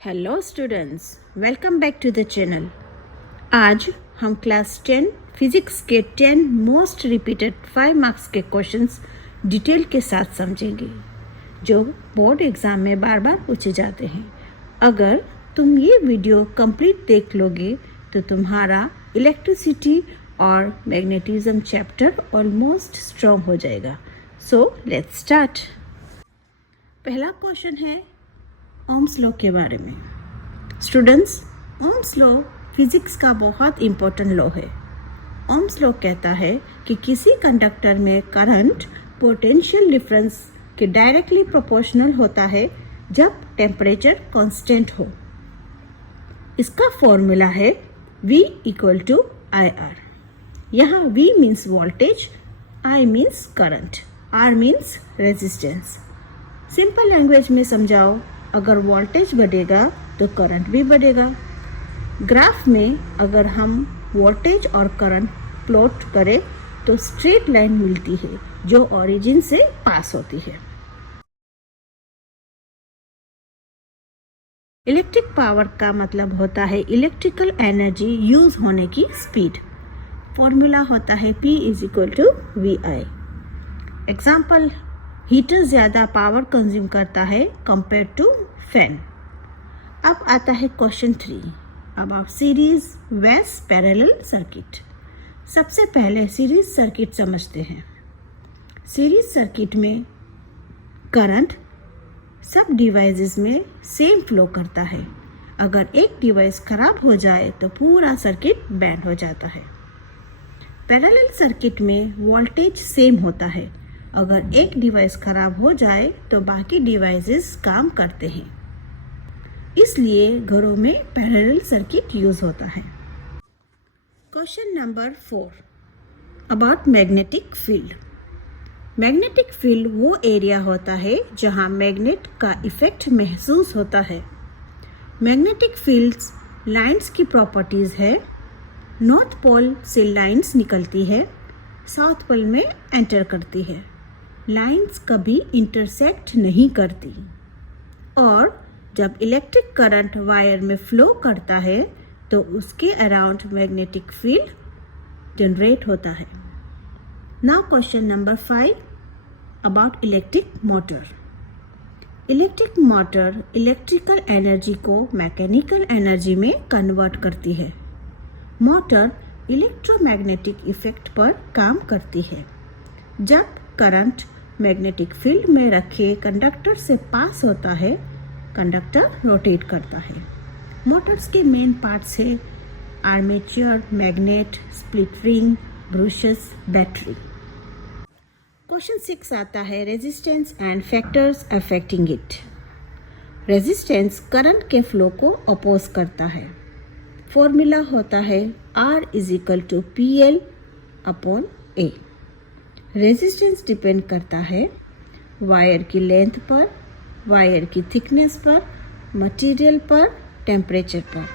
Hello students, welcome back to the channel. आज हम class 10 physics के 10 मोस्ट रिपीटेड 5 मार्क्स के क्वेश्चंस डिटेल के साथ समझेंगे जो बोर्ड एग्जाम में बार बार पूछे जाते हैं। अगर तुम ये वीडियो कंप्लीट देख लोगे तो तुम्हारा इलेक्ट्रिसिटी और मैग्नेटिज्म चैप्टर ऑलमोस्ट स्ट्रॉन्ग हो जाएगा। So let's start. पहला क्वेश्चन है ओम्स लॉ के बारे में। स्टूडेंट्स, ओम्स लॉ फिजिक्स का बहुत इम्पोर्टेंट लॉ है। ओम्स लॉ कहता है कि किसी कंडक्टर में करंट पोटेंशियल डिफरेंस के डायरेक्टली प्रोपोर्शनल होता है जब टेम्परेचर कांस्टेंट हो। इसका फॉर्मूला है V = IR। यहाँ V means voltage, I means current, R means resistance. Simple language में समझाओ, अगर वोल्टेज बढ़ेगा तो करंट भी बढ़ेगा। ग्राफ में अगर हम वोल्टेज और करंट प्लॉट करें तो स्ट्रेट लाइन मिलती है जो ओरिजिन से पास होती है। इलेक्ट्रिक पावर का मतलब होता है इलेक्ट्रिकल एनर्जी यूज होने की स्पीड। फॉर्मूला होता है P = VI। एग्जाम्पल, हीटर ज़्यादा पावर कंज्यूम करता है कंपेयर टू फैन। अब आता है क्वेश्चन 3 अबाउट सीरीज वेस पैरेलल सर्किट। सबसे पहले सीरीज सर्किट समझते हैं। सीरीज सर्किट में करंट सब डिवाइसेस में सेम फ्लो करता है। अगर एक डिवाइस खराब हो जाए तो पूरा सर्किट बैंड हो जाता है। पैरेलल सर्किट में वोल्टेज सेम होता है। अगर एक डिवाइस खराब हो जाए तो बाकी डिवाइसेस काम करते हैं, इसलिए घरों में पैरेलल सर्किट यूज होता है। Question number 4 about magnetic field. Magnetic field वो एरिया होता है जहां मैग्नेट का इफेक्ट महसूस होता है। मैग्नेटिक फील्ड्स लाइंस की प्रॉपर्टीज है। नॉर्थ पोल से लाइंस निकलती है, साउथ पोल में एंटर करती है। लाइंस कभी इंटरसेक्ट नहीं करती और जब इलेक्ट्रिक करंट वायर में फ्लो करता है तो उसके अराउंड मैग्नेटिक फील्ड जनरेट होता है। Now question number 5 about electric motor. Electric motor electrical energy को मैकेनिकल एनर्जी में कन्वर्ट करती है। मोटर इलेक्ट्रोमैग्नेटिक इफेक्ट पर काम करती है। जब करंट मैग्नेटिक फील्ड में रखे कंडक्टर से पास होता है, कंडक्टर रोटेट करता है। मोटर्स के मेन पार्ट्स है armature, magnet, split ring, brushes, battery. Question 6 आता है resistance and factors affecting it. Resistance current के फ्लो को अपोज करता है। फॉर्मूला होता है R = PL/A। रेजिस्टेंस डिपेंड करता है वायर की लेंथ पर, वायर की थिकनेस पर, मटेरियल पर, टेम्परेचर पर।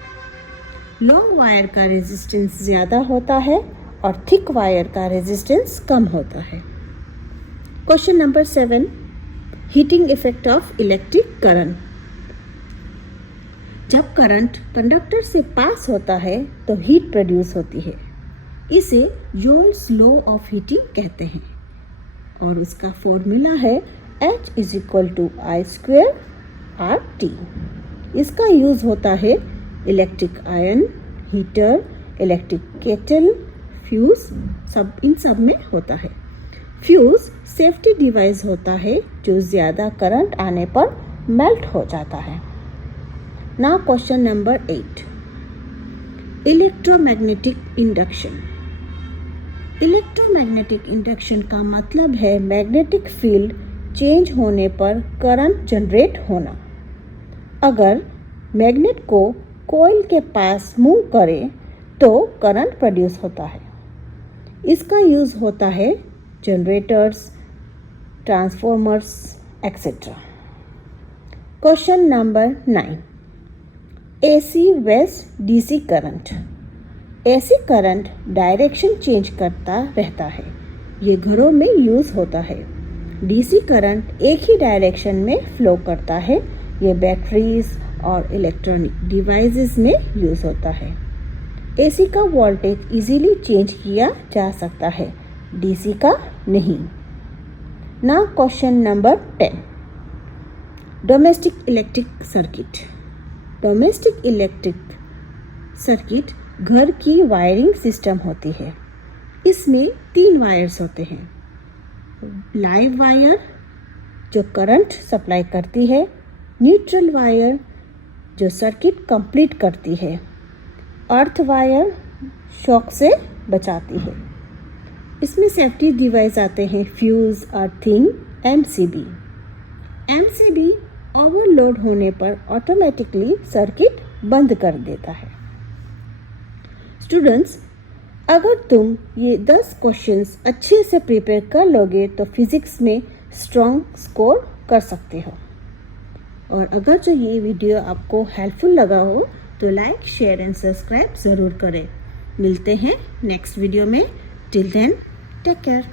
लॉन्ग वायर का रेजिस्टेंस ज़्यादा होता है और थिक वायर का रेजिस्टेंस कम होता है। Question number 7 heating effect of electric current. जब करंट कंडक्टर से पास होता है तो हीट प्रोड्यूस होती है। इसे जूल्स लॉ ऑफ हीटिंग कहते हैं और उसका फॉर्मूला है H = I²RT। इसका यूज होता है electric iron, heater, electric kettle, fuse, इन सब में होता है। फ्यूज सेफ्टी डिवाइस होता है जो ज़्यादा करंट आने पर मेल्ट हो जाता है। Now question number 8 electromagnetic induction. Electromagnetic induction का मतलब है मैग्नेटिक फील्ड चेंज होने पर करंट जनरेट होना। अगर मैग्नेट को कॉइल के पास मूव करें तो करंट प्रोड्यूस होता है। इसका यूज होता है generators, transformers, etcetera. Question number 9 AC वेस DC current. AC current direction change करता रहता है। ये घरों में यूज होता है। DC करंट एक ही डायरेक्शन में फ्लो करता है। ये बैटरीज और इलेक्ट्रॉनिक डिवाइसेस में यूज़ होता है। एसी का वोल्टेज इजीली चेंज किया जा सकता है, डीसी का नहीं। Now question number 10, domestic electric circuit. Domestic electric circuit घर की वायरिंग सिस्टम होती है। इसमें 3 वायर्स होते हैं। लाइव वायर जो करंट सप्लाई करती है, न्यूट्रल वायर जो सर्किट कंप्लीट करती है, अर्थ वायर शॉक से बचाती है। इसमें सेफ्टी डिवाइस आते हैं, fuse, earthing, MCB. MCB overload होने पर ऑटोमेटिकली सर्किट बंद कर देता है। स्टूडेंट्स, अगर तुम ये 10 क्वेश्चंस अच्छे से प्रिपेयर कर लोगे तो फिजिक्स में स्ट्रॉन्ग स्कोर कर सकते हो। और अगर जो ये वीडियो आपको हेल्पफुल लगा हो तो लाइक, शेयर एंड सब्सक्राइब ज़रूर करें। मिलते हैं नेक्स्ट वीडियो में। Till then, take care.